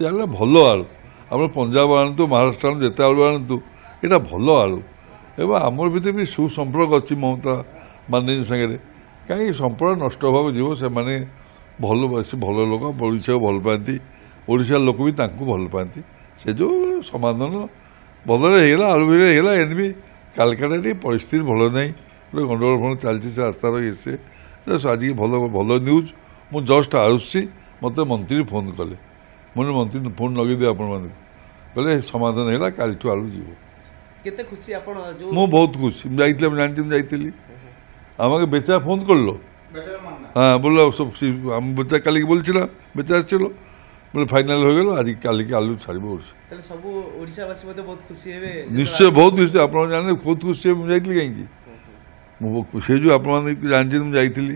ସେ ହେଲା ଭଲ ଆଳୁ। ଆମର ପଞ୍ଜାବ ଆଣନ୍ତୁ, ମହାରାଷ୍ଟ୍ର ଆଣନ୍ତୁ, ଯେତେ ଆଳୁ ଆଣନ୍ତୁ, ଏଇଟା ଭଲ ଆଳୁ। ଏବଂ ଆମର ଭିତରେ ବି ସୁସମ୍ପର୍କ ଅଛି ମମତା ବାନାର୍ଜୀ ସାଙ୍ଗରେ। କାହିଁକି ସମ୍ପର୍କ ନଷ୍ଟ ହେବାକୁ ଯିବ? ସେମାନେ ଭଲ ଲୋକ, ଓଡ଼ିଶାକୁ ଭଲ ପାଆନ୍ତି, ଓଡ଼ିଶାର ଲୋକ ବି ତାଙ୍କୁ ଭଲ ପାଆନ୍ତି। ସେ ଯେଉଁ ସମାଧାନ ଭଲରେ ହେଇଗଲା, ଆଳୁ ଭିତରେ ହେଇଗଲା। ଏମିତି ବି କାଲକାଟା ଟିକେ ପରିସ୍ଥିତି ଭଲ ନାହିଁ, ଗୋଟେ ଗଣ୍ଡଗୋଳ ଫଣ୍ଡ ଚାଲିଛି ସେ ରାସ୍ତାର ଇଏ ଆଜିକି ଭଲ ନ୍ୟୁଜ୍। ମୁଁ ଜଷ୍ଟ ଆସୁଛି, ମୋତେ ମନ୍ତ୍ରୀ ଫୋନ୍ କଲେ, ମୁଁ ମନ୍ତ୍ରୀ ଫୋନ୍ ଲଗେଇଦେବି ଆପଣମାନଙ୍କୁ, କହିଲେ ସମାଧାନ ହେଲା, କାଲିଠୁ ଆଳୁ ଯିବ। କେତେ ଖୁସି ଆପଣ? ମୁଁ ବହୁତ খুশি। ମୁଁ ଯାଇଥିଲି, আমি জানছি আমি যাইଥିଲି। আমাকে বেচা ফোন করলো, হ্যাঁ বললো সব আমি বেচা কালকে বলছিলাম, বেচা আসছিল, বলে ফাইনাল হয়ে গেল, আজ কালকে আলু ছাড়ব বলছে। তাহলে সব ওড়িশাবাসী মধ্যে বহুত খুশি হবে। নিশ্চয় ବହୁତ ଖୁସି। ଆପଣ ଜାଣିଲେ ବହୁତ ଖୁସି ମୁଁ ଯାଇଥିଲି କାହିଁକି? ସେ ଯେଉଁ ଆପଣମାନେ ଜାଣିଛନ୍ତି ମୁଁ ଯାଇଥିଲି,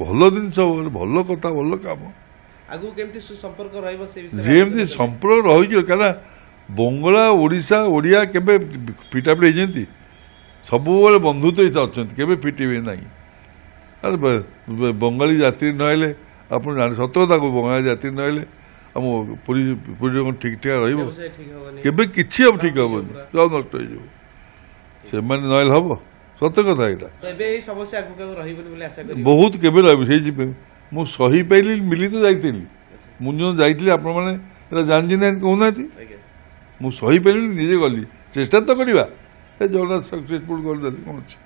ଭଲ ଜିନିଷ, ଭଲ କଥା, ଭଲ କାମ। ଆଗକୁ କେମିତି ସୁସମ୍ପର୍କ ରହିବ ସେ ବିଷୟରେ ଯେମିତି ସମ୍ପର୍କ ରହିଛି, କାହିଁକିନା ବଙ୍ଗଳା ଓଡ଼ିଶା ଓଡ଼ିଆ କେବେ ପିଟାପିଟି ହେଇଛନ୍ତି? ସବୁବେଳେ ବନ୍ଧୁତ୍ୱ ହିତ ଅଛନ୍ତି, କେବେ ପିଟିବେ ନାହିଁ। ଆରେ ବଙ୍ଗାଳୀ ଜାତି ନହେଲେ ଆପଣ ଜାଣି ସତ କଥା କହୁ, ବଙ୍ଗାଳୀ ଜାତି ନହେଲେ ଆମ ପୁରୀ ଠିକ୍ ଠାକ୍ ରହିବ? କେବେ କିଛି ହେବ ଠିକ୍ ହେବନି, ସବୁ ନଷ୍ଟ ହେଇଯିବ। ସେମାନେ ନହେଲେ ହେବ? ସତ କଥା ଏଇଟା। ବହୁତ କେବେ ରହିବ? ସେଇ ଯିବେ। ମୁଁ ସହିପାରିଲି, ମିଲି ତ ଯାଇଥିଲି। ମୁଁ ଯେଉଁ ଯାଇଥିଲି ଆପଣମାନେ ଏଇଟା ଜାଣିଛନ୍ତି କହୁନାହାନ୍ତି? ମୁଁ ସହିପାରିଲିନି, ନିଜେ ଗଲି, ଚେଷ୍ଟା ତ କରିବା। ଜଗନ୍ନାଥ ସକ୍ସେସଫୁଲ୍ କରିଦେଲି, କ'ଣ ଅଛି?